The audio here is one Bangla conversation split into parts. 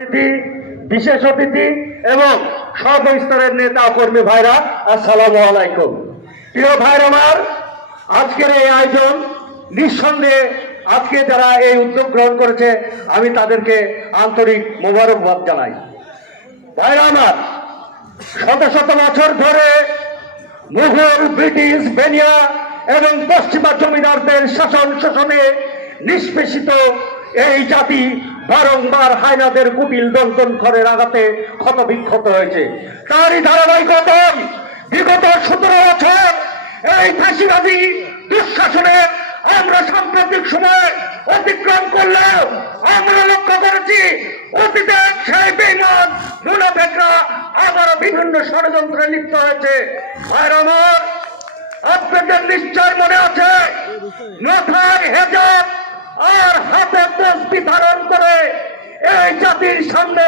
অতিথি, বিশেষ অতিথি এবং সব স্তরের নেতা কর্মী ভাইরা, আসসালামু আলাইকুম। প্রিয় ভাইর আমার, আজকের এই আয়োজন নিঃসন্দেহে আজকে যারা এই উদ্যোগ গ্রহণ করেছে, আমি তাদেরকে আন্তরিক মোবারকবাদ জানাই। ভাইরা আমার, শত শত বছর ধরে মুঘল, ব্রিটিশ, বেনিয়া এবং পশ্চিমা জমিদারদের শাসন শোষণে নিষ্পেষিত এই জাতি বারংবার হায়নাদের কুটিল দন্তন খড়ের আঘাতে ক্ষতবিক্ষত হয়েছে। তারই ধারাবাহিকতায় বিগত সতেরো বছর এই ফাঁসিবাদী দুঃশাসনে আমরা সাম্প্রতিক সময় অতিক্রম করলেও আমরা লক্ষ্য করেছি, অতীতে সেই বেমান মুনাফেকরা আবারও বিভিন্ন ষড়যন্ত্রে লিপ্ত হয়েছে। আর আমার আপনাদের নিশ্চয় মনে আছে মাথায় হেজাব আর হাতে তসবি ধারণ করে এই জাতির সামনে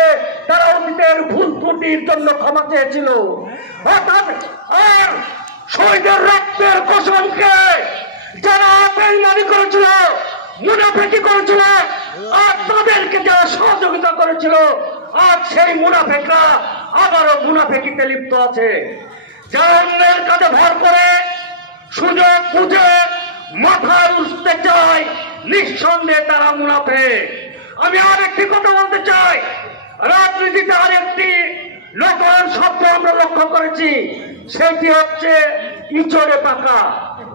তারা অতীতের ভুল জন্য ক্ষমা চেয়েছিল। আর শহীদের রক্তের কসমকে যারা করেছিল করেছিল, আর তাদেরকে যারা সহযোগিতা করেছিল, আজ সেই মুনাফেকরা আবারও মুনাফেকিতে লিপ্ত আছে। যারা কাছে ভর করে সুযোগ বুঝে মাথায় উঠতে চায়, নিঃসন্দেহে তারা মুনাফে আমি আরেকটি কথা বলতে চাই। রাজনীতিতে আরেকটি লোকাল শব্দ আমরা লক্ষ্য করেছি। সেটি হচ্ছে ইচড়ে পাকা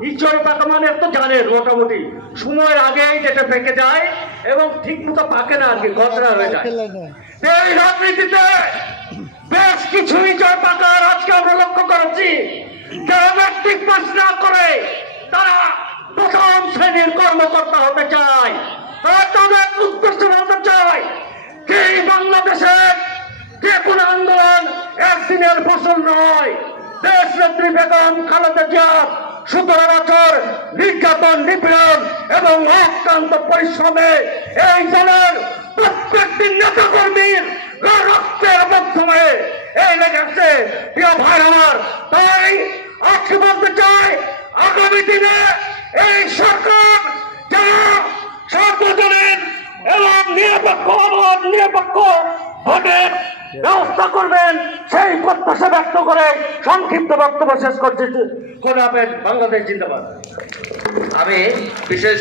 ইচড়ে পাকা মানে তো জানেন মোটামুটি। সময়ের আগেই যেটা পেকে যায় এবং ঠিক মতো পাকে না আর কি হয়ে যায়। এই রাজনীতিতে বেশ কিছু ইচড় পাকা আজকে আমরা লক্ষ্য করেছি। যারা পাস না করে তারা প্রথম শ্রেণির কর্মকর্তা হতে চায়। তারা তাদের উদ্দেশ্য বলতে চায় এই বাংলাদেশের একদিনের নয়। দেশ নেত্রী বেগম খালেদা জিয়া সতেরো বছর নির্যাতন, নিপীড়ন এবং অক্লান্ত পরিশ্রমে এই দলের প্রত্যেকটি নেতা কর্মীর রক্তের মাধ্যমে এই লেগেছে প্রিয় ভাই আমার, তাই আজকে বলতে চাই, আগামী দিনে এই সরকার যারা সর্বজনীন এবং নিরপেক্ষ নিরপেক্ষ ভোটের ব্যবস্থা করবেন। সেই প্রত্যাশা ব্যক্ত করে সংক্ষিপ্ত বক্তব্য শেষ করছি। বাংলাদেশ জিন্দাবাদ। আমি বিশেষ